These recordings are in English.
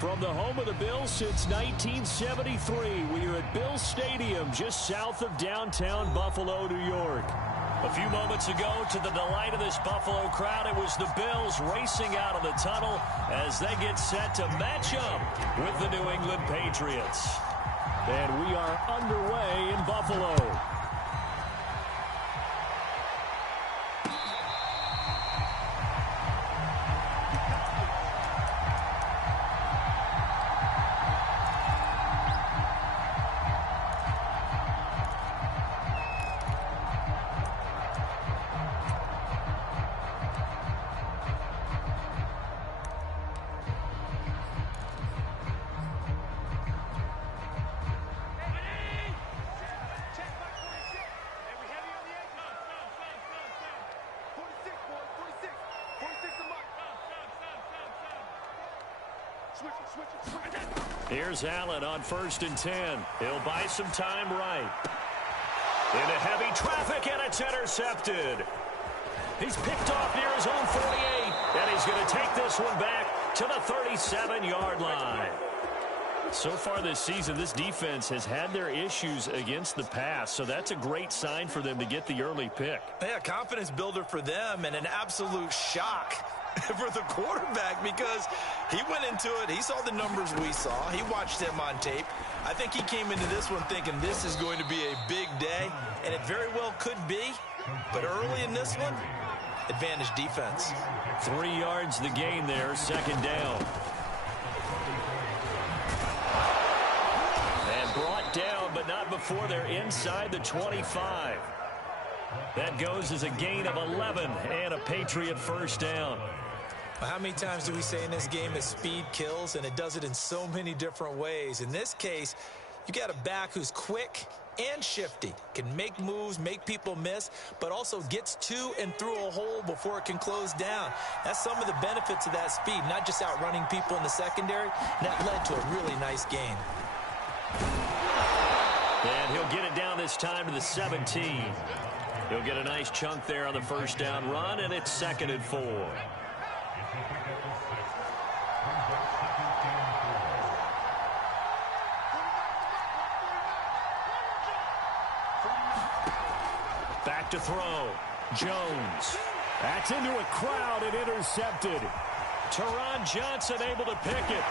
From the home of the Bills since 1973, we are at Bills Stadium just south of downtown Buffalo, New York. A few moments ago, to the delight of this Buffalo crowd, it was the Bills racing out of the tunnel as they get set to match up with the New England Patriots. And we are underway in Buffalo. Here's Allen on 1st and 10. He'll buy some time right. Into heavy traffic, and it's intercepted. He's picked off near his own 48, and he's going to take this one back to the 37-yard line. So far this season, this defense has had their issues against the pass, so that's a great sign for them to get the early pick. Yeah, confidence builder for them and an absolute shock for the quarterback because he went into it. He saw the numbers we saw. He watched them on tape. I think he came into this one thinking this is going to be a big day, and it very well could be. But early in this one, advantage defense. 3 yards the gain there, 2nd down. And brought down, but not before they're inside the 25. That goes as a gain of 11 and a Patriot 1st down. How many times do we say in this game that speed kills, and it does it in so many different ways? In this case, you got a back who's quick and shifty, can make moves, make people miss, but also gets to and through a hole before it can close down. That's some of the benefits of that speed, not just outrunning people in the secondary. That led to a really nice gain. And he'll get it down this time to the 17. He'll get a nice chunk there on the 1st down run, and it's 2nd and 4. Back to throw. Jones. That's into a crowd and intercepted. Teron Johnson able to pick it.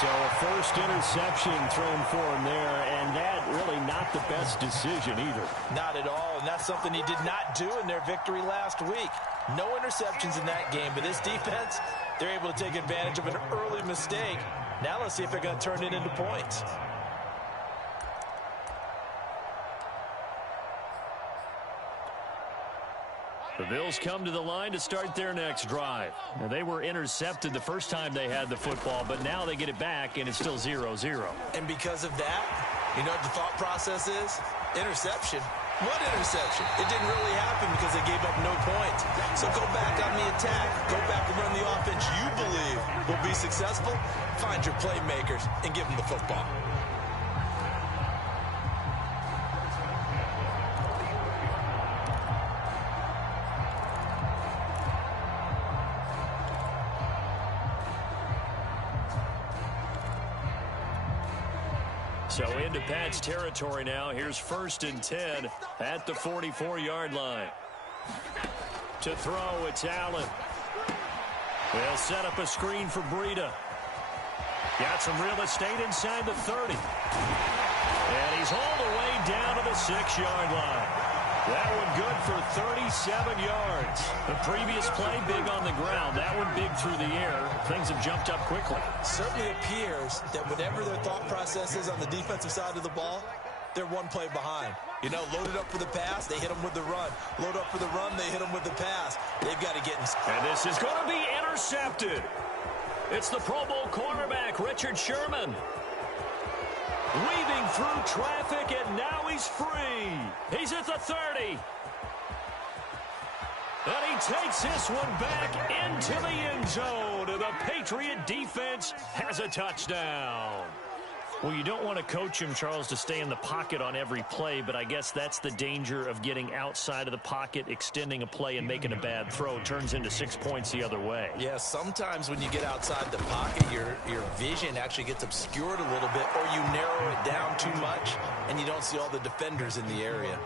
So a first interception thrown for him there, and that really not the best decision either. Not at all, and that's something he did not do in their victory last week. No interceptions in that game, but this defense, they're able to take advantage of an early mistake. Now let's see if they're going to turn it into points. The Bills come to the line to start their next drive. Now, they were intercepted the first time they had the football, but now they get it back, and it's still 0-0. And because of that, you know what the thought process is? Interception. What interception? It didn't really happen because they gave up no points. So go back on the attack. Go back and run the offense you believe will be successful. Find your playmakers and give them the football. So into Pat's territory now. Here's 1st and 10 at the 44-yard line. To throw, it's Allen. They'll set up a screen for Breida. Got some real estate inside the 30. And he's all the way down to the 6-yard line. That one good for 37 yards. The previous play big on the ground. That one big through the air. Things have jumped up quickly. Certainly appears that whatever their thought process is on the defensive side of the ball, they're one play behind. You know, loaded up for the pass, they hit them with the run. Load up for the run, they hit them with the pass. They've got to get in. And this is going to be intercepted. It's the Pro Bowl cornerback, Richard Sherman. Weaving through traffic, and now he's free. He's at the 30. And he takes this one back into the end zone. And the Patriot defense has a touchdown. Well, you don't want to coach him, Charles, to stay in the pocket on every play, but I guess that's the danger of getting outside of the pocket, extending a play, and making a bad throw. It turns into 6 points the other way. Yeah, sometimes when you get outside the pocket, your vision actually gets obscured a little bit, or you narrow it down too much, and you don't see all the defenders in the area.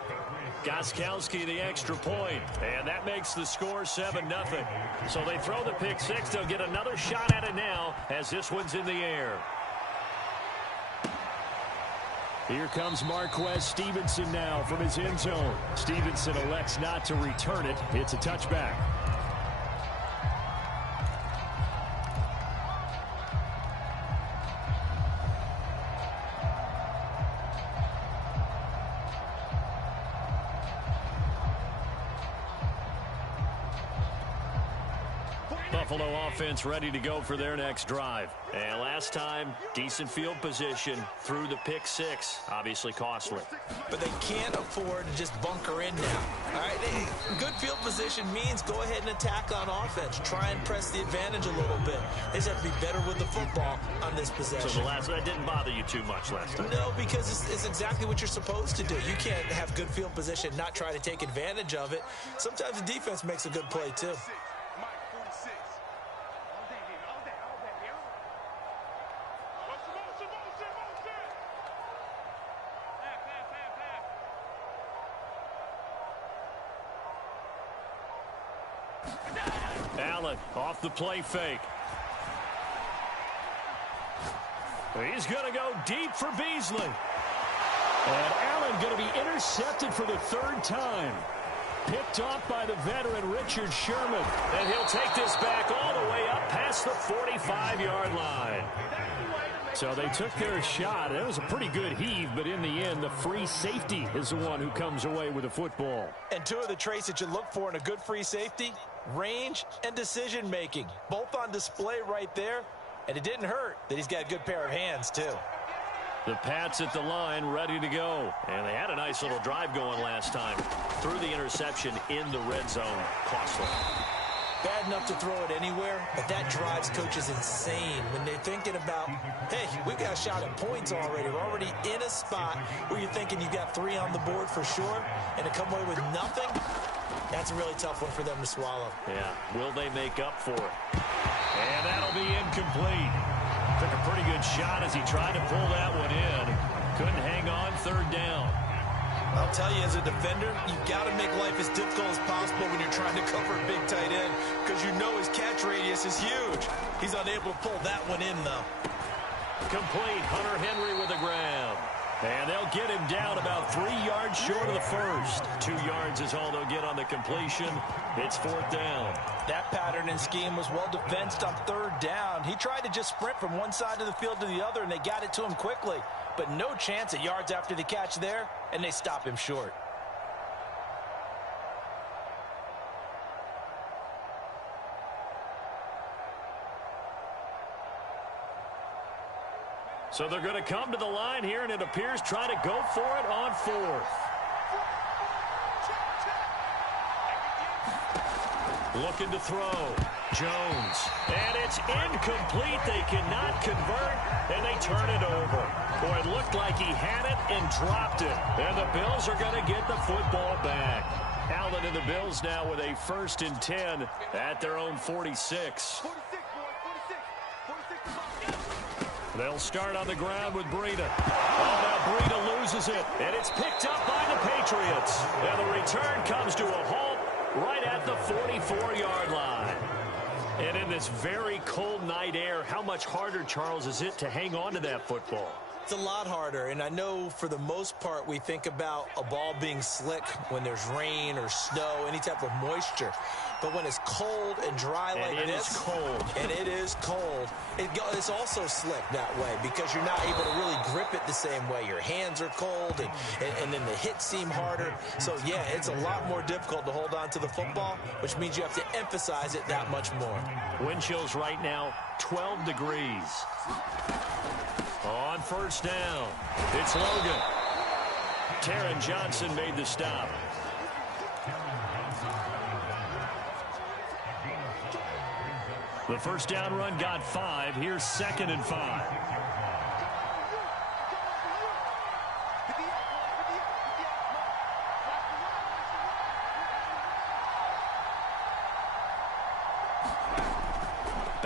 Gostkowski the extra point, and that makes the score 7-0. So they throw the pick six. They'll get another shot at it now as this one's in the air. Here comes Marquez Stevenson now from his end zone. Stevenson elects not to return it. It's a touchback. Buffalo offense ready to go for their next drive. And last time, decent field position through the pick six. Obviously costly. But they can't afford to just bunker in now. All right, good field position means go ahead and attack on offense. Try and press the advantage a little bit. They just have to be better with the football on this possession. So that didn't bother you too much last time? No, because it's exactly what you're supposed to do. You can't have good field position, not try to take advantage of it. Sometimes the defense makes a good play too. Allen off the play fake. He's going to go deep for Beasley. And Allen going to be intercepted for the third time. Picked off by the veteran Richard Sherman. And he'll take this back all the way up past the 45-yard line. So they took their shot. It was a pretty good heave, but in the end, the free safety is the one who comes away with the football. And two of the traits that you look for in a good free safety, range and decision-making. Both on display right there. And it didn't hurt that he's got a good pair of hands, too. The Pats at the line ready to go. And they had a nice little drive going last time. Threw the interception in the red zone. Costly. Bad enough to throw it anywhere, but that drives coaches insane when they're thinking about, hey, we've got a shot at points already. We're already in a spot where you're thinking you've got 3 on the board for sure, and to come away with nothing, that's a really tough one for them to swallow. Yeah, will they make up for it? And that'll be incomplete. Took a pretty good shot as he tried to pull that one in. Couldn't hang on, third down. I'll tell you, as a defender, you've got to make life as difficult as possible when you're trying to cover a big tight end, because you know his catch radius is huge. He's unable to pull that one in, though. Complete. Hunter Henry with a grab. And they'll get him down about 3 yards short of the first. 2 yards is all they'll get on the completion. It's fourth down. That pattern and scheme was well defensed on third down. He tried to just sprint from one side of the field to the other, and they got it to him quickly. But no chance at yards after the catch there, and they stop him short. So they're going to come to the line here, and it appears try to go for it on fourth. Looking to throw. Jones. And it's incomplete. They cannot convert, and they turn it over. Boy, it looked like he had it and dropped it. And the Bills are going to get the football back. Allen and the Bills now with a 1st and 10 at their own 46. They'll start on the ground with Breida. Oh, now Breida loses it, and it's picked up by the Patriots. And the return comes to a halt right at the 44-yard line. And in this very cold night air, how much harder, Charles, is it to hang on to that football? It's a lot harder, and I know for the most part we think about a ball being slick when there's rain or snow, any type of moisture. But when it's cold and dry like this, and it is cold, it's also slick that way because you're not able to really grip it the same way. Your hands are cold, and then the hits seem harder. So, yeah, it's a lot more difficult to hold on to the football, which means you have to emphasize it that much more. Wind chills right now, 12 degrees. On first down, it's Logan. Taron Johnson made the stop. The first down run got 5. Here's 2nd and 5.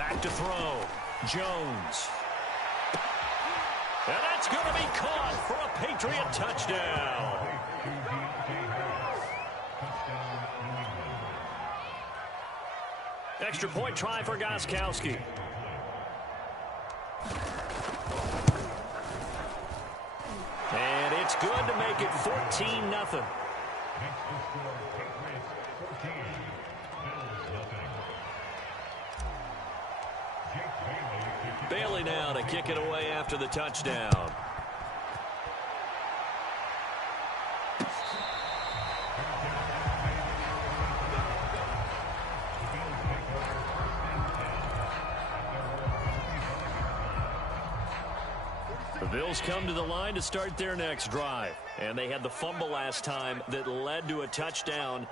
Back to throw. Jones. And that's going to be caught for a Patriot touchdown. Extra point try for Gostkowski. And it's good to make it 14-0. Bailey now to kick it away after the touchdown. The Bills come to the line to start their next drive. And they had the fumble last time that led to a touchdown.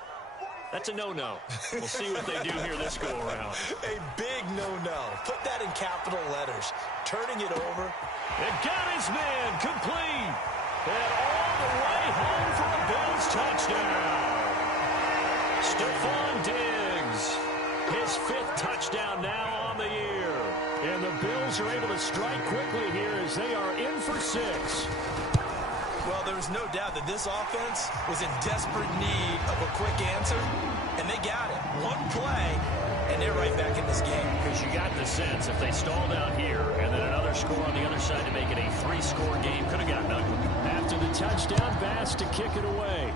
That's a no-no. We'll see what they do here this go-around. A big no-no. Put that in capital letters. Turning it over. And got his man complete. And all the way home for a Bills touchdown. Stephon Diggs. His 5th touchdown now on the year. And the Bills are able to strike quickly here as they are in for 6. Well, there's no doubt that this offense was in desperate need of a quick answer, and they got it. One play, and they're right back in this game. Because you got the sense if they stalled out here and then another score on the other side to make it a 3-score game, could have gotten ugly. After the touchdown, Bass to kick it away.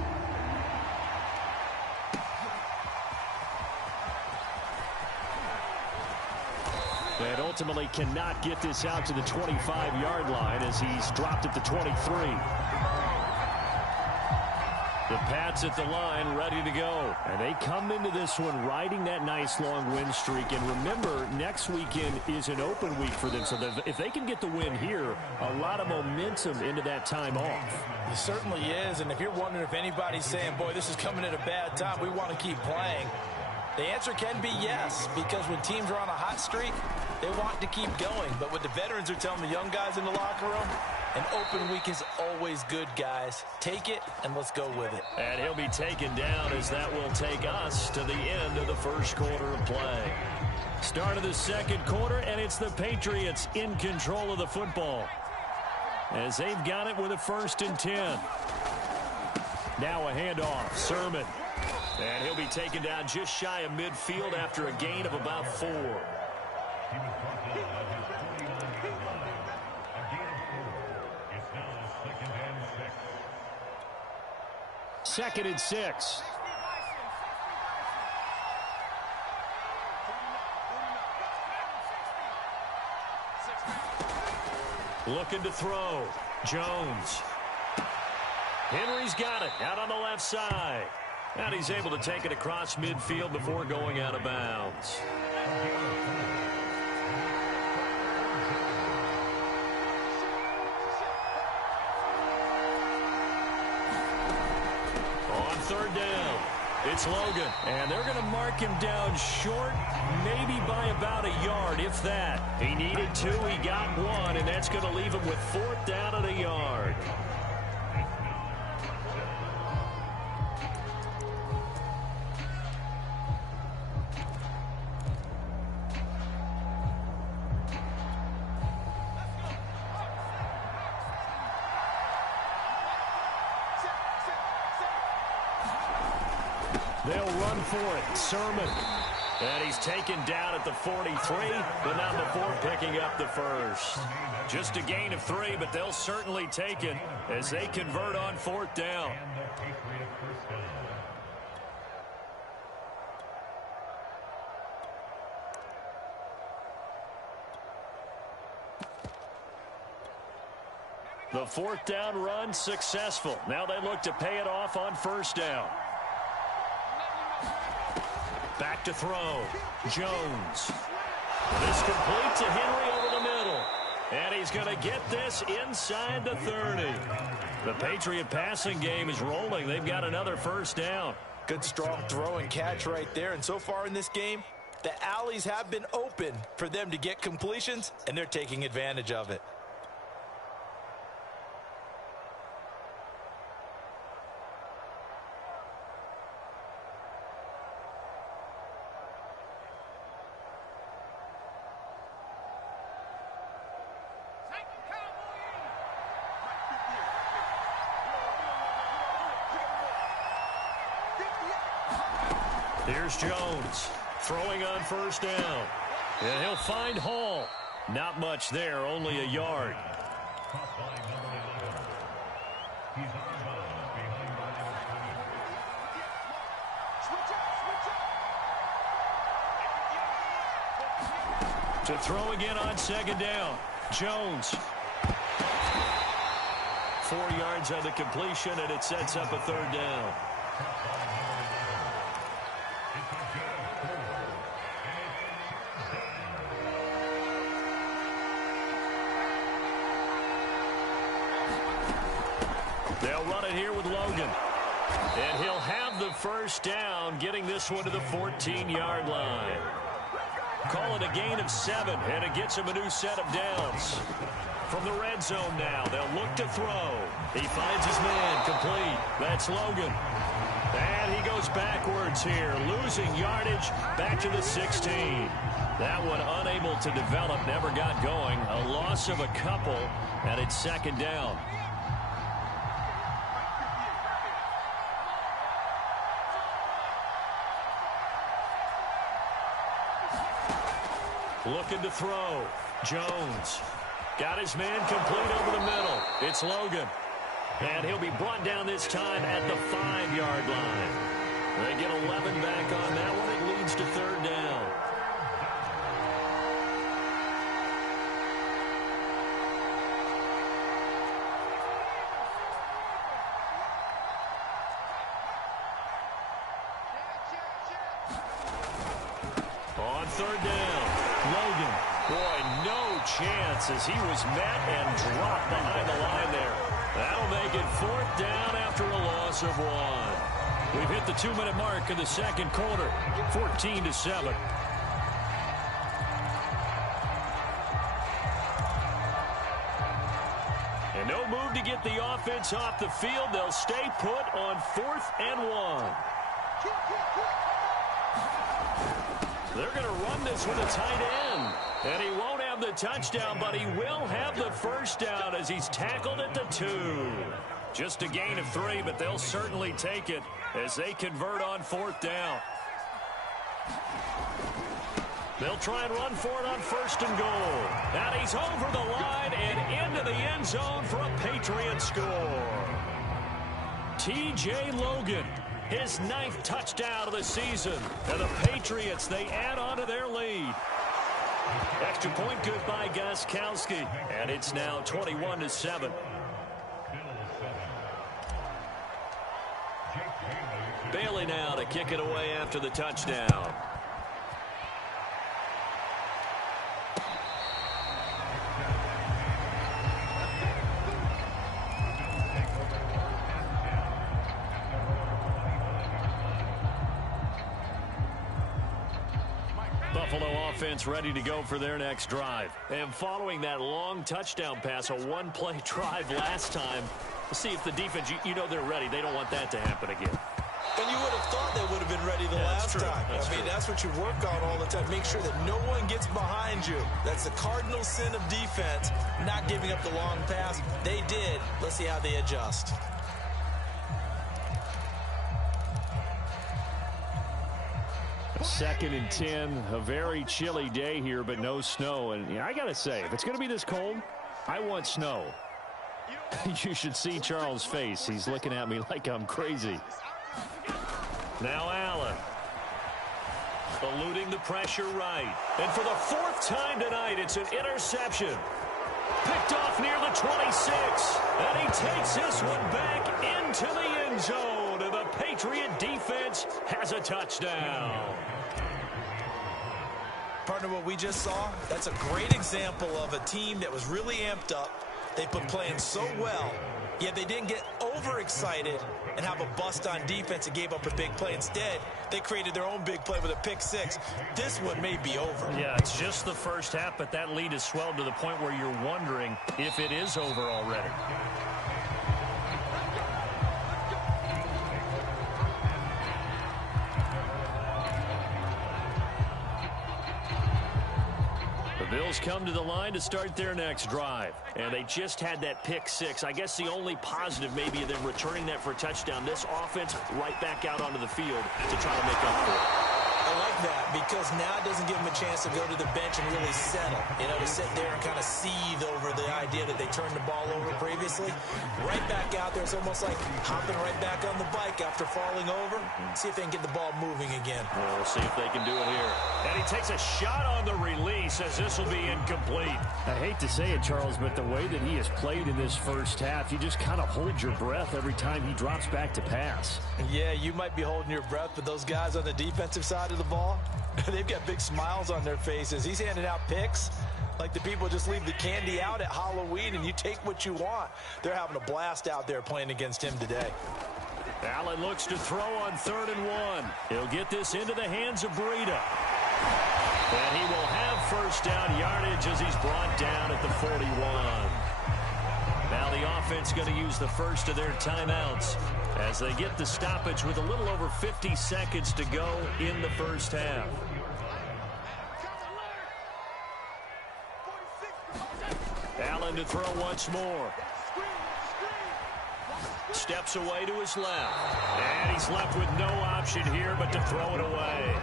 And ultimately cannot get this out to the 25-yard line as he's dropped at the 23. The Pats at the line ready to go. And they come into this one riding that nice long win streak. And remember, next weekend is an open week for them. So if they can get the win here, a lot of momentum into that time off. It certainly is. And if you're wondering if anybody's saying, boy, this is coming at a bad time, we want to keep playing, the answer can be yes, because when teams are on a hot streak, they want to keep going. But what the veterans are telling the young guys in the locker room, an open week is always good, guys. Take it, and let's go with it. And he'll be taken down as that will take us to the end of the first quarter of play. Start of the second quarter, and it's the Patriots in control of the football as they've got it with a 1st and 10. Now a handoff. Sermon. And he'll be taken down just shy of midfield after a gain of about 4. Second and 6. Looking to throw. Jones. Henry's got it out on the left side. And he's able to take it across midfield before going out of bounds. On 3rd down, it's Logan. And they're going to mark him down short, maybe by about a yard, if that. He needed 2, he got 1, and that's going to leave him with 4th down and a yard. They'll run for it. Sermon. And he's taken down at the 43, but not before picking up the 1st. Just a gain of 3, but they'll certainly take it as they convert on 4th down. The 4th down run successful. Now they look to pay it off on 1st down. Back to throw. Jones. This complete to Henry over the middle. And he's going to get this inside the 30. The Patriot passing game is rolling. They've got another 1st down. Good strong throw and catch right there. And so far in this game, the alleys have been open for them to get completions, and they're taking advantage of it. Here's Jones throwing on first down. And he'll find Hall. Not much there, only a yard. To throw again on second down. Jones. 4 yards on the completion, and it sets up a third down. They'll run it here with Logan. And he'll have the first down, getting this one to the 14-yard line. Call it a gain of 7, and it gets him a new set of downs. From the red zone now, they'll look to throw. He finds his man, complete. That's Logan. And he goes backwards here, losing yardage back to the 16. That one unable to develop, never got going. A loss of a couple, and it's second down. Looking to throw. Jones. Got his man complete over the middle. It's Logan. And he'll be brought down this time at the 5-yard line. They get 11 back on that one. It leads to third down. On third down, Logan. Boy, no chance as he was met and dropped behind the line there. That'll make it fourth down after a loss of 1. We've hit the 2-minute mark in the second quarter, 14-7. And no move to get the offense off the field. They'll stay put on 4th and 1. They're going to run this with a tight end. And he won't have the touchdown, but he will have the first down as he's tackled at the 2. Just a gain of 3, but they'll certainly take it as they convert on 4th down. They'll try and run for it on 1st and goal. And he's over the line and into the end zone for a Patriot score. T.J. Logan. His 9th touchdown of the season. And the Patriots, they add on to their lead. Extra point good by Gostkowski. And it's now 21-7. Bailey now to kick it away after the touchdown. Buffalo offense ready to go for their next drive. And following that long touchdown pass, a one-play drive last time, we'll see if the defense, you know they're ready. They don't want that to happen again. And you would have thought they would have been ready the last time. I mean, that's what you work on all the time. Make sure that no one gets behind you. That's the cardinal sin of defense, not giving up the long pass. They did. Let's see how they adjust. Second and 10, a very chilly day here, but no snow. And I got to say, if it's going to be this cold, I want snow. You should see Charles' face. He's looking at me like I'm crazy. Now Allen. Eluding the pressure right. And for the 4th time tonight, it's an interception. Picked off near the 26. And he takes this one back into the end zone. And the Patriot defense has a touchdown. Partner, what we just saw, that's a great example of a team that was really amped up. They've been playing so well, yet they didn't get overexcited and have a bust on defense and gave up a big play. Instead, they created their own big play with a pick-6. This one may be over. Yeah, it's just the first half, but that lead has swelled to the point where you're wondering if it is over already. Bills come to the line to start their next drive. And they just had that pick six. I guess the only positive maybe of them returning that for a touchdown. This offense right back out onto the field to try to make up for it. I like that because now it doesn't give them a chance to go to the bench and really settle. You know, to sit there and kind of seethe over the idea that they turned the ball over previously. Right back out there. It's almost like hopping right back on the bike after falling over. See if they can get the ball moving again. Well, we'll see if they can do it here. And he takes a shot on the release as this will be incomplete. I hate to say it, Charles, but the way that he has played in this first half, you just kind of hold your breath every time he drops back to pass. Yeah, you might be holding your breath, but those guys on the defensive side of the ball, they've got big smiles on their faces. He's handing out picks like the people just leave the candy out at Halloween and you take what you want. They're having a blast out there playing against him today. Allen looks to throw on 3rd and 1. He'll get this into the hands of Breida. And he will have first down yardage as he's brought down at the 41. Now the offense going to use the first of their timeouts as they get the stoppage with a little over 50 seconds to go in the first half. Allen to throw once more. Steps away to his left. And he's left with no option here but to throw it away.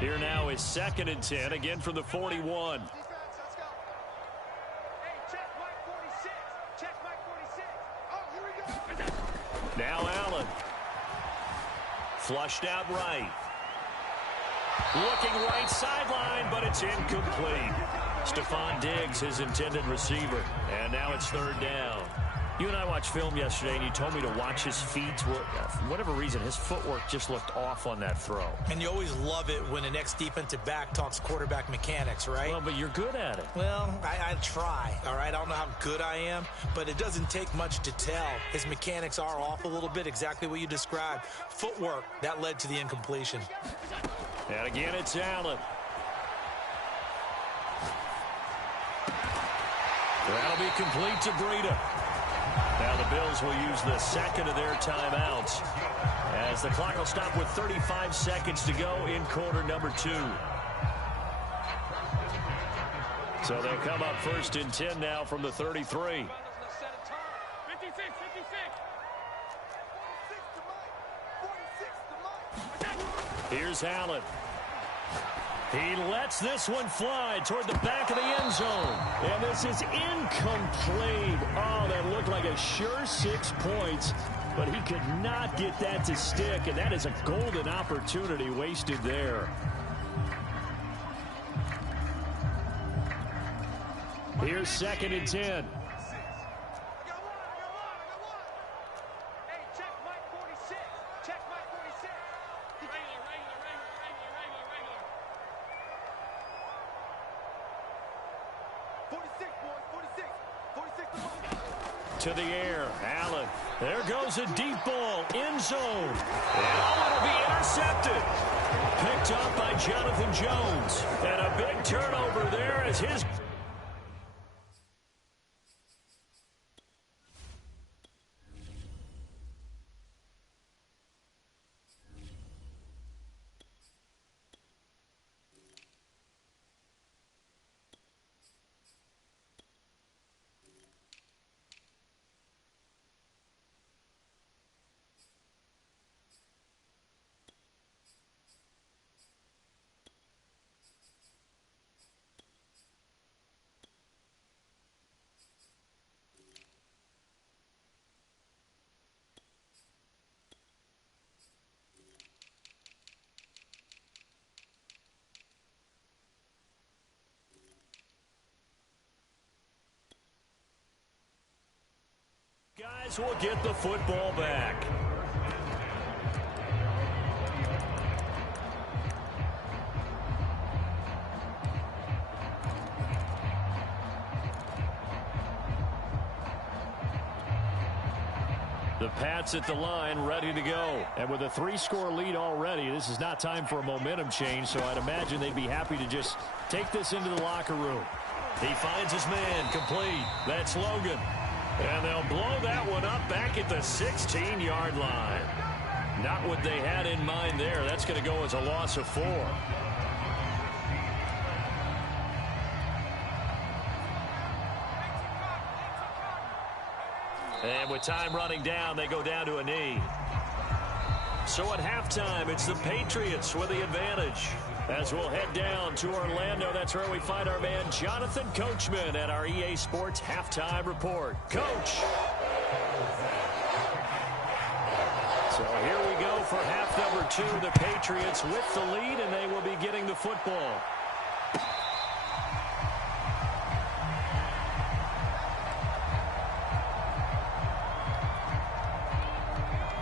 Here now is 2nd and 10, again from the 41. Now Allen. Flushed out right. Looking right sideline, but it's incomplete. Stephon Diggs, his intended receiver. And now it's 3rd down. You and I watched film yesterday, and you told me to watch his feet. Well, for whatever reason, his footwork just looked off on that throw. And you always love it when the next defensive back talks quarterback mechanics, right? Well, but you're good at it. Well, I try, all right? I don't know how good I am, but it doesn't take much to tell. His mechanics are off a little bit, exactly what you described. Footwork, that led to the incompletion. And again, it's Allen. That'll be complete to Breida. Now the Bills will use the second of their timeouts as the clock will stop with 35 seconds to go in quarter number 2. So they'll come up 1st and 10 now from the 33. Here's Allen. He lets this one fly toward the back of the end zone. And this is incomplete. Oh, that looked like a sure 6 points. But he could not get that to stick. And that is a golden opportunity wasted there. Here's 2nd and 10. To the air, Allen. There goes a deep ball, end zone. And it'll be intercepted. Picked up by Jonathan Jones. And a big turnover there as his... Guys will get the football back. The Pats at the line, ready to go. And with a 3-score lead already, this is not time for a momentum change, so I'd imagine they'd be happy to just take this into the locker room. He finds his man, complete. That's Logan. And they'll blow that one up back at the 16-yard line. Not what they had in mind there. That's going to go as a loss of 4. And with time running down, they go down to a knee. So at halftime, it's the Patriots with the advantage. As we'll head down to Orlando, that's where we find our man Jonathan Coachman at our EA Sports Halftime Report. Coach! So here we go for half number 2. The Patriots with the lead, and they will be getting the football.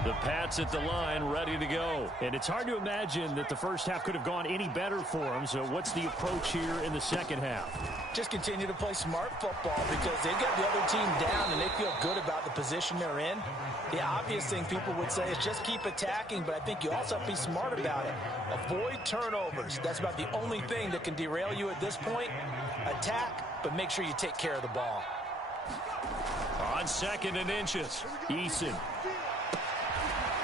The Pats at the line, ready to go. And it's hard to imagine that the first half could have gone any better for them. So what's the approach here in the second half? Just continue to play smart football because they've got the other team down and they feel good about the position they're in. The obvious thing people would say is just keep attacking, but I think you also have to be smart about it. Avoid turnovers. That's about the only thing that can derail you at this point. Attack, but make sure you take care of the ball. On 2nd and inches, Eason.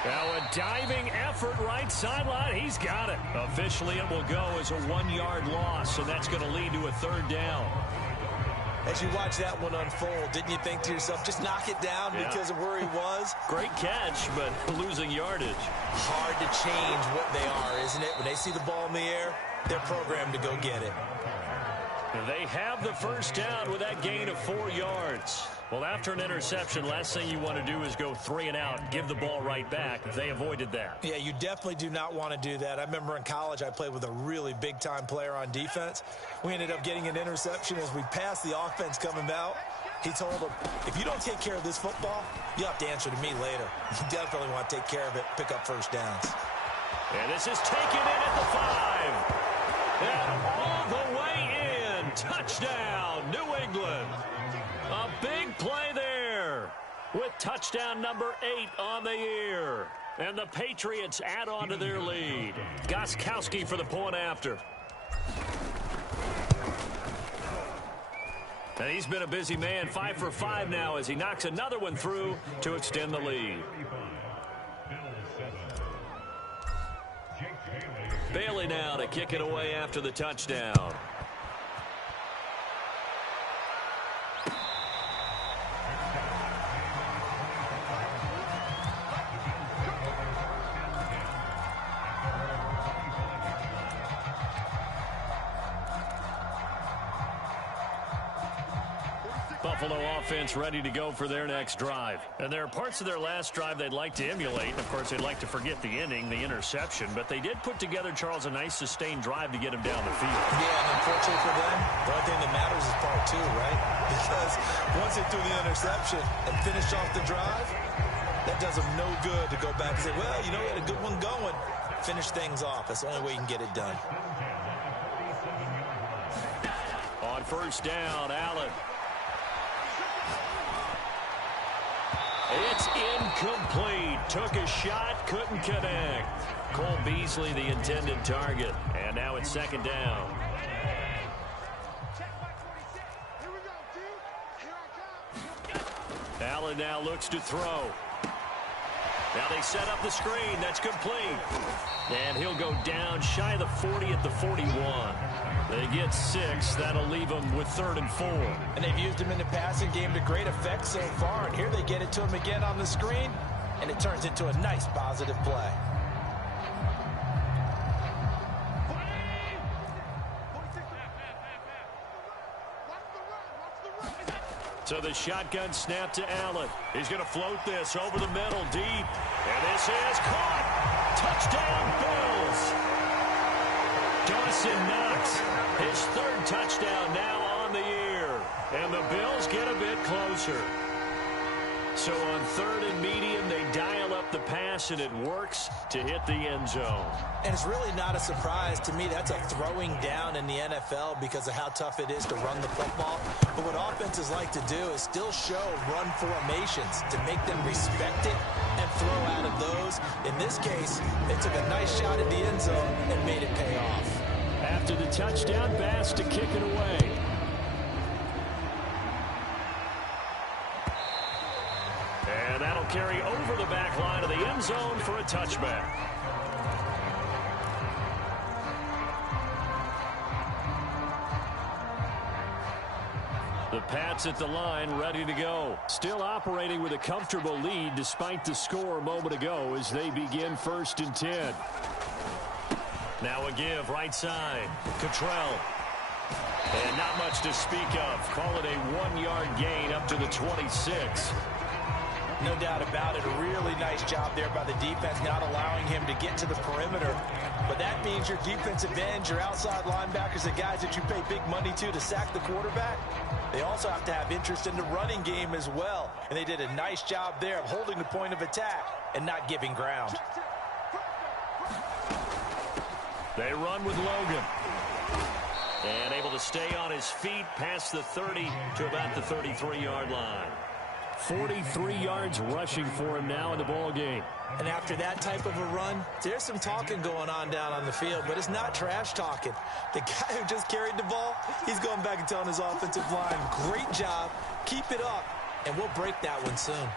Now a diving effort right sideline. He's got it. Officially, it will go as a 1-yard loss, and that's going to lead to a 3rd down. As you watch that one unfold, didn't you think to yourself, just knock it down because of where he was? Great catch, but losing yardage. Hard to change what they are, isn't it? When they see the ball in the air, they're programmed to go get it. They have the first down with that gain of 4 yards. Well, after an interception, last thing you want to do is go 3 and out, give the ball right back. They avoided that. Yeah, you definitely do not want to do that. I remember in college I played with a really big-time player on defense. We ended up getting an interception as we passed the offense coming out. He told him, if you don't take care of this football, you'll have to answer to me later. You definitely want to take care of it, pick up first downs. And this is taken in at the 5. And all the way in. Touchdown, New England. A big play there with touchdown number 8 on the year. And the Patriots add on to their lead. Gostkowski for the point after. And he's been a busy man, 5 for 5 now as he knocks another one through to extend the lead. Bailey now to kick it away after the touchdown. Buffalo offense ready to go for their next drive. And there are parts of their last drive they'd like to emulate. Of course, they'd like to forget the inning, the interception. But they did put together, Charles, a nice sustained drive to get him down the field. Yeah, and unfortunately for them, the only thing that matters is part 2, right? Because once they threw the interception and finished off the drive, that does them no good to go back and say, well, you know, we had a good one going. Finish things off. That's the only way you can get it done. On first down, Allen. It's incomplete. Took a shot, couldn't connect. Cole Beasley, the intended target. And now it's 2nd down. Allen now looks to throw. Now they set up the screen. That's complete. And he'll go down shy of the 40 at the 41. They get 6. That'll leave them with 3rd and 4. And they've used him in the passing game to great effect so far. And here they get it to him again on the screen. And it turns into a nice positive play. So the shotgun snap to Allen. He's going to float this over the middle deep. And this is caught. Touchdown, Bills. Dawson Knox, his 3rd touchdown now on the year. And the Bills get a bit closer. So on 3rd and medium, they dial up the pass, and it works to hit the end zone. And it's really not a surprise to me. That's a throwing down in the NFL because of how tough it is to run the football. But what offenses like to do is still show run formations to make them respect it and throw out of those. In this case, they took a nice shot at the end zone and made it pay off. After the touchdown, Bass to kick it away. carry over the back line of the end zone for a touchback. The Pats at the line, ready to go. Still operating with a comfortable lead despite the score a moment ago as they begin 1st and 10. Now a give right side. Cottrell. And not much to speak of. Call it a 1-yard gain up to the 26. No doubt about it. A really nice job there by the defense, not allowing him to get to the perimeter. But that means your defensive ends, your outside linebackers, the guys that you pay big money to sack the quarterback, they also have to have interest in the running game as well. And they did a nice job there of holding the point of attack and not giving ground. They run with Logan. And able to stay on his feet past the 30 to about the 33-yard line. 43 yards rushing for him now in the ball game. And after that type of a run, there's some talking going on down on the field, but it's not trash talking. The guy who just carried the ball, he's going back and telling his offensive line, great job, keep it up, and we'll break that one soon.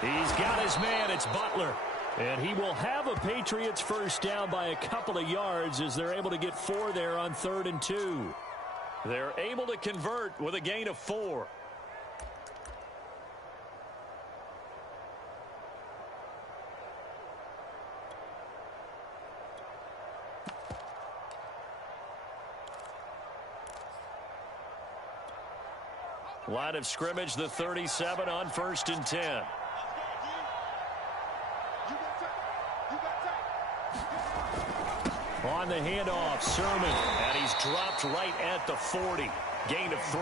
He's got his man, it's Butler. And he will have a Patriots first down by a couple of yards as they're able to get 4 there on 3rd and 2. They're able to convert with a gain of 4. Line of scrimmage, the 37 on 1st and 10. On the handoff, Sermon, and he's dropped right at the 40. Gain of 3.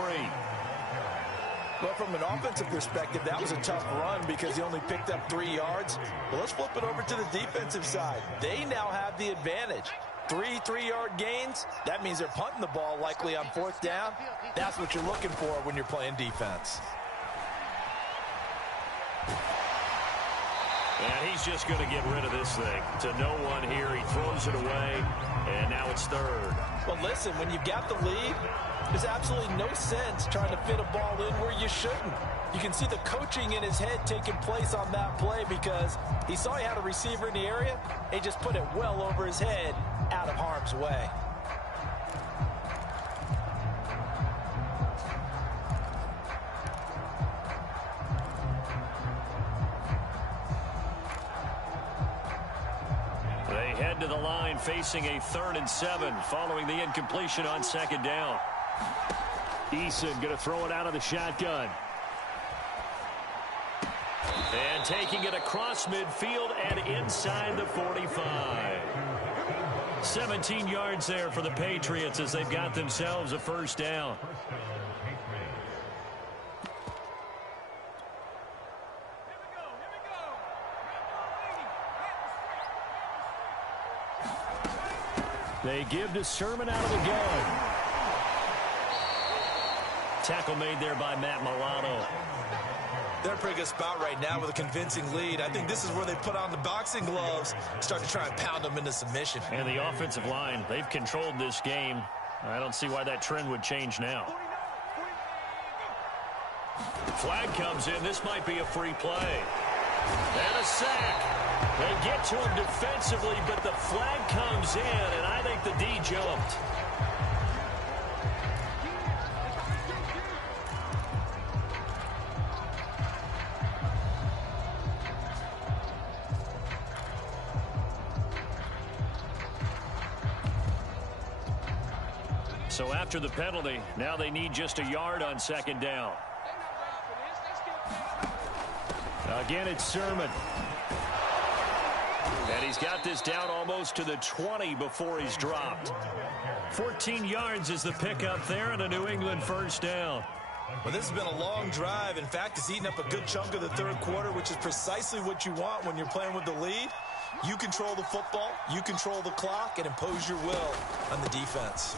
Well, from an offensive perspective, that was a tough run because he only picked up 3 yards. But let's flip it over to the defensive side. They now have the advantage. 3 3-yard gains, that means they're punting the ball likely on 4th down. That's what you're looking for when you're playing defense. And he's just going to get rid of this thing. To no one here, he throws it away, and now it's 3rd. Well, listen, when you've got the lead, there's absolutely no sense trying to fit a ball in where you shouldn't. You can see the coaching in his head taking place on that play because he saw he had a receiver in the area. He just put it well over his head, out of harm's way. They head to the line facing a 3rd and 7 following the incompletion on 2nd down. Eason going to throw it out of the shotgun. And taking it across midfield and inside the 45. 17 yards there for the Patriots as they've got themselves a first down. They give to Sermon out of the gun. Tackle made there by Matt Milano. They're in a pretty good spot right now with a convincing lead. I think this is where they put on the boxing gloves, start to try and pound them into submission. And the offensive line, they've controlled this game. I don't see why that trend would change now. Flag comes in. This might be a free play. And a sack. They get to him defensively, but the flag comes in, and I think the D jumped. So after the penalty, now they need just a yard on 2nd down. Again, it's Sermon. And he's got this down almost to the 20 before he's dropped. 14 yards is the pickup there and a New England first down. Well, this has been a long drive. In fact, it's eaten up a good chunk of the 3rd quarter, which is precisely what you want when you're playing with the lead. You control the football, you control the clock, and impose your will on the defense.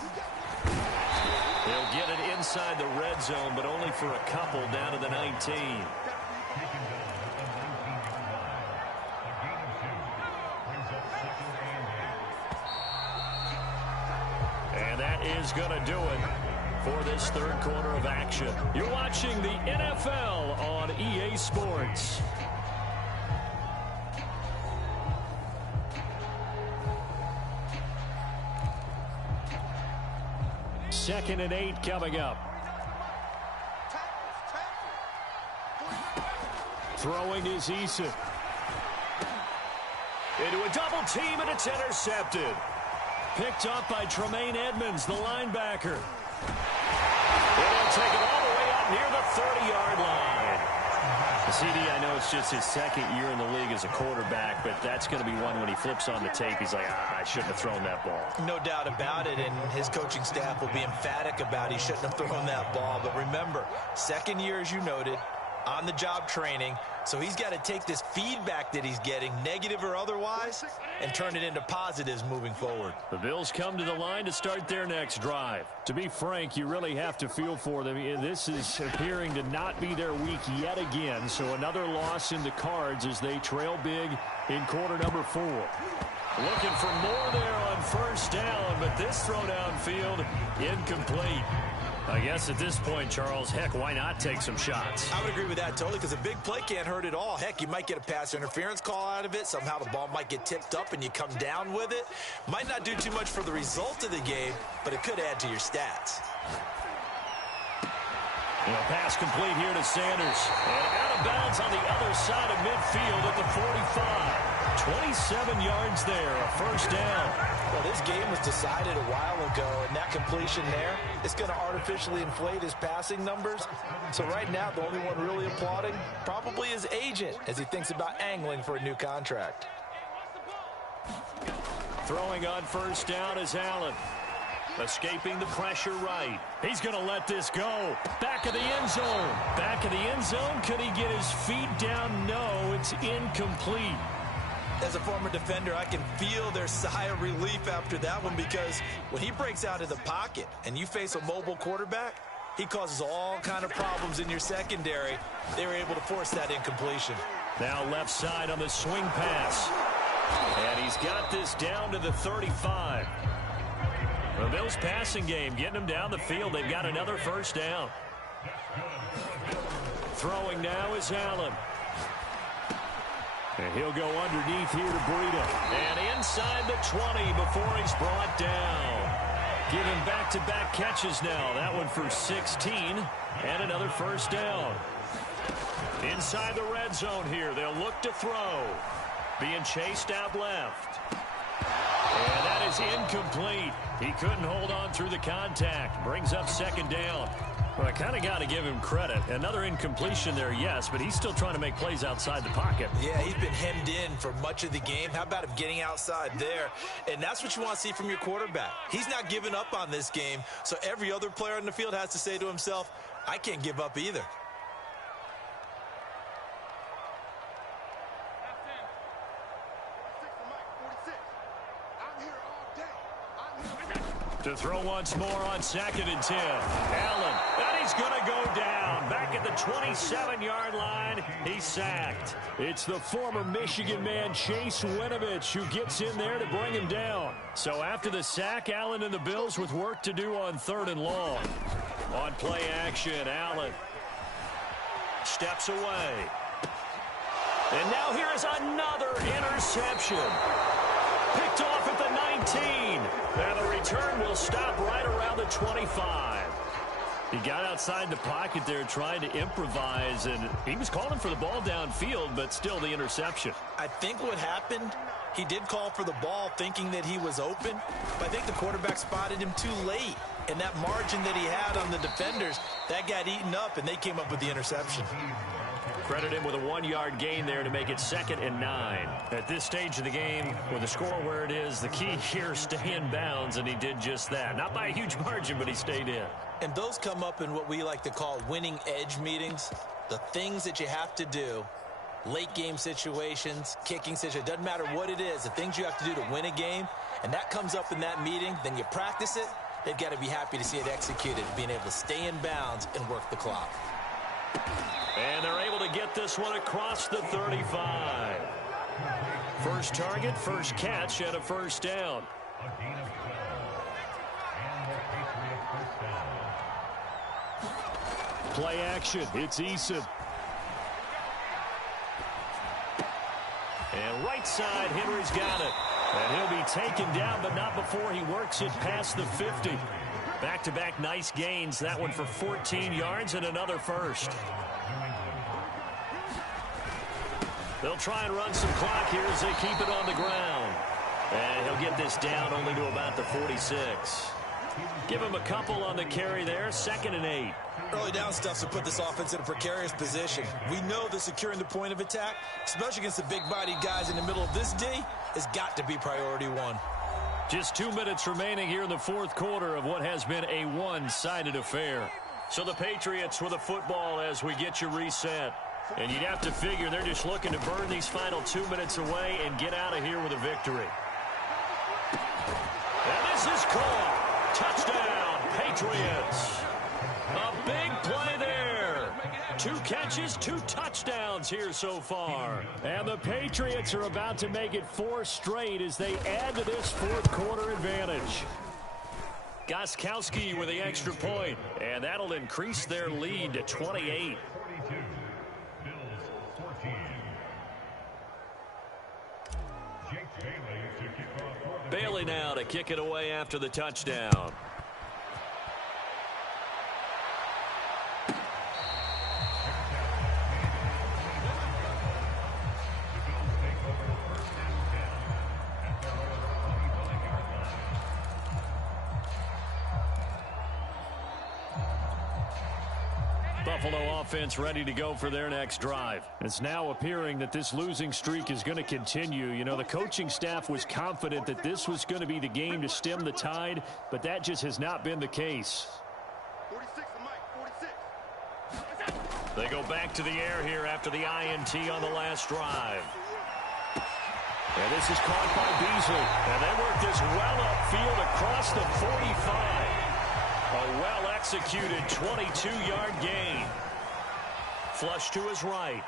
They'll get it inside the red zone, but only for a couple down to the 19. And that is going to do it for this 3rd quarter of action. You're watching the NFL on EA Sports. 2nd and 8 coming up. Throwing is Eason. Into a double team, and it's intercepted. Picked up by Tremaine Edmonds, the linebacker. They'll take it all the way out near the 30-yard line. CD, I know it's just his 2nd year in the league as a quarterback, but that's going to be one when he flips on the tape. He's like, I shouldn't have thrown that ball. No doubt about it, and his coaching staff will be emphatic about he shouldn't have thrown that ball. But remember, 2nd year, as you noted, on-the-job training. So he's got to take this feedback that he's getting, negative or otherwise, and turn it into positives moving forward. The Bills come to the line to start their next drive. To be frank, you really have to feel for them. This is appearing to not be their week yet again. So another loss in the cards as they trail big in quarter number 4. Looking for more there on first down, but this throw downfield incomplete. I guess at this point, Charles, heck, why not take some shots? I would agree with that totally, because a big play can't hurt at all. Heck, you might get a pass interference call out of it. Somehow the ball might get tipped up and you come down with it. Might not do too much for the result of the game, but it could add to your stats. And a pass complete here to Sanders. And out of bounds on the other side of midfield at the 45. 27 yards there, a first down. Well, this game was decided a while ago, and that completion there is going to artificially inflate his passing numbers. So right now, the only one really applauding probably his agent as he thinks about angling for a new contract. Throwing on first down is Allen. Escaping the pressure right. He's going to let this go. Back of the end zone. Back of the end zone. Could he get his feet down? No, it's incomplete. As a former defender, I can feel their sigh of relief after that one, because when he breaks out of the pocket and you face a mobile quarterback, he causes all kind of problems in your secondary. They were able to force that incompletion. Now left side on the swing pass. And he's got this down to the 35. The Bills passing game getting them down the field. They've got another first down. Throwing now is Allen. And he'll go underneath here to Breida. And inside the 20 before he's brought down. Giving back-to-back catches now. That one for 16. And another first down. Inside the red zone here. They'll look to throw. Being chased out left. And that is incomplete. He couldn't hold on through the contact. Brings up second down. Well, I kind of got to give him credit. Another incompletion there, yes, but he's still trying to make plays outside the pocket. Yeah, he's been hemmed in for much of the game. How about him getting outside there? And that's what you want to see from your quarterback. He's not giving up on this game, so every other player on the field has to say to himself, I can't give up either. To throw once more on 2nd and 10. Allen, and he's going to go down. Back at the 27-yard line, he's sacked. It's the former Michigan man, Chase Winovich, who gets in there to bring him down. So after the sack, Allen and the Bills with work to do on 3rd and long. On play action, Allen steps away. And now here is another interception. Picked off at the 19. And the return will stop right around the 25. He got outside the pocket there trying to improvise, and he was calling for the ball downfield, but still the interception. I think what happened, he did call for the ball thinking that he was open, but I think the quarterback spotted him too late. And that margin that he had on the defenders, that got eaten up, and they came up with the interception. Credit him with a 1-yard gain there to make it 2nd and 9. At this stage of the game, with the score where it is, the key here, stay in bounds, and he did just that. Not by a huge margin, but he stayed in. And those come up in what we like to call winning edge meetings. The things that you have to do, late game situations, kicking situations, doesn't matter what it is, the things you have to do to win a game, and that comes up in that meeting, then you practice it, they've got to be happy to see it executed, being able to stay in bounds and work the clock. And they're able to get this one across the 35. First target, first catch, and a first down. Play action, it's Eason. And right side, Henry's got it. And he'll be taken down, but not before he works it past the 50. Back-to-back nice gains. That one for 14 yards and another first. They'll try and run some clock here as they keep it on the ground. And he'll get this down only to about the 46. Give him a couple on the carry there. 2nd and 8. Early down stuff to put this offense in a precarious position. We know that securing the point of attack, especially against the big-bodied guys in the middle of this D, has got to be priority one. Just 2 minutes remaining here in the fourth quarter of what has been a one-sided affair. So the Patriots with a football as we get you reset. And you'd have to figure they're just looking to burn these final 2 minutes away and get out of here with a victory. And this is caught. Touchdown, Patriots. A big play there. 2 catches, 2 touchdowns here so far. And the Patriots are about to make it 4 straight as they add to this fourth quarter advantage. Gostkowski with the extra point, and that'll increase their lead to 28. Bailey now to kick it away after the touchdown. Buffalo offense ready to go for their next drive. It's now appearing that this losing streak is going to continue. You know, the coaching staff was confident that this was going to be the game to stem the tide, but that just has not been the case. 46, Mike, 46. They go back to the air here after the INT on the last drive. And this is caught by Beasley. And they work this well upfield across the 45. A well-executed 22-yard gain. Flush to his right.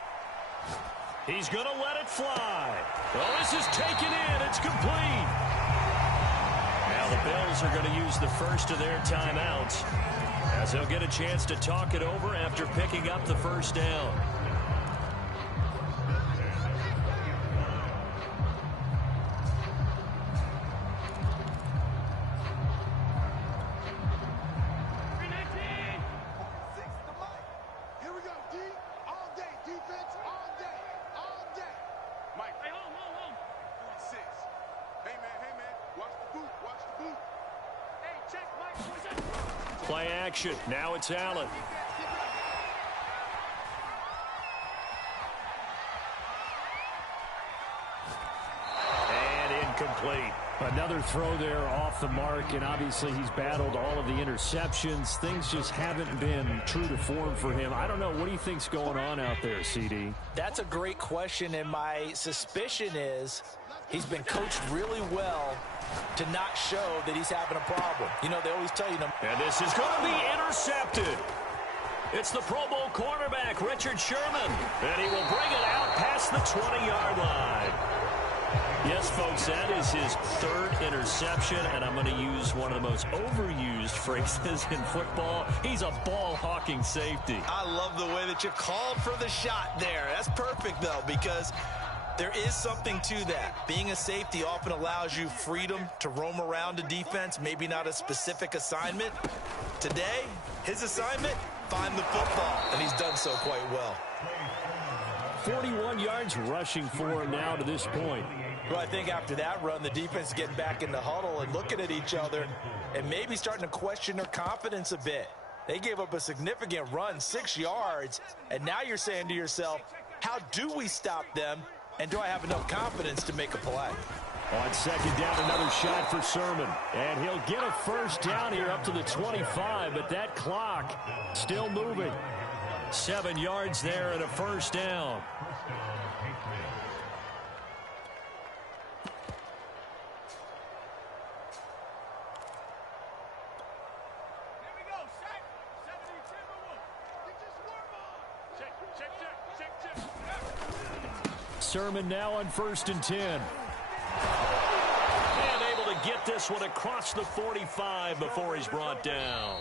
He's going to let it fly. Oh, this is taken in. It's complete. Now the Bills are going to use the first of their timeouts as they'll get a chance to talk it over after picking up the first down. Play action. Now it's Allen. And incomplete. Another throw there off the mark, and obviously he's battled all of the interceptions. Things just haven't been true to form for him. I don't know. What do you think's going on out there, CD? That's a great question, and my suspicion is he's been coached really well to not show that he's having a problem. You know, they always tell you. And this is going to be intercepted. It's the Pro Bowl cornerback, Richard Sherman. And he will bring it out past the 20-yard line. Yes, folks, that is his 3rd interception, and I'm going to use one of the most overused phrases in football. He's a ball-hawking safety. I love the way that you called for the shot there. That's perfect, though, because there is something to that. Being a safety often allows you freedom to roam around a defense, maybe not a specific assignment. Today, his assignment, find the football, and he's done so quite well. 41 yards rushing for him now to this point. Well, I think after that run, the defense is getting back in the huddle and looking at each other and maybe starting to question their confidence a bit. They gave up a significant run, 6 yards, and now you're saying to yourself, how do we stop them? And do I have enough confidence to make a play? On 2nd down, another shot for Sermon. And he'll get a first down here up to the 25, but that clock still moving. 7 yards there and a first down. Sermon now on 1st and 10. And able to get this one across the 45 before he's brought down.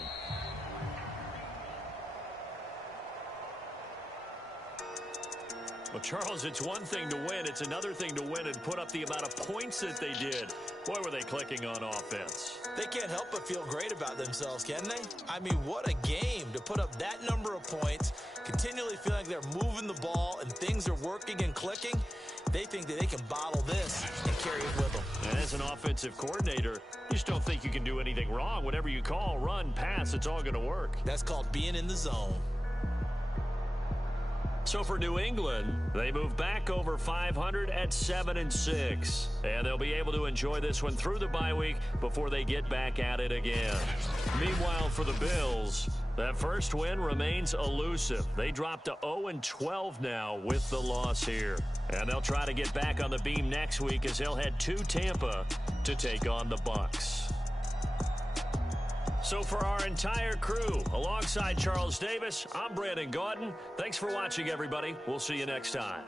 Well, Charles, it's one thing to win. It's another thing to win and put up the amount of points that they did. Boy, were they clicking on offense. They can't help but feel great about themselves, can they? I mean, what a game to put up that number of points, continually feeling like they're moving the ball and things are working and clicking. They think that they can bottle this and carry it with them. And as an offensive coordinator, you just don't think you can do anything wrong. Whatever you call, run, pass, it's all going to work. That's called being in the zone. So for New England, they move back over 500 at 7-6. And they'll be able to enjoy this one through the bye week before they get back at it again. Meanwhile, for the Bills, that first win remains elusive. They drop to 0-12 now with the loss here. And they'll try to get back on the beam next week as they'll head to Tampa to take on the Bucs. So for our entire crew, alongside Charles Davis, I'm Brandon Gaudin. Thanks for watching, everybody. We'll see you next time.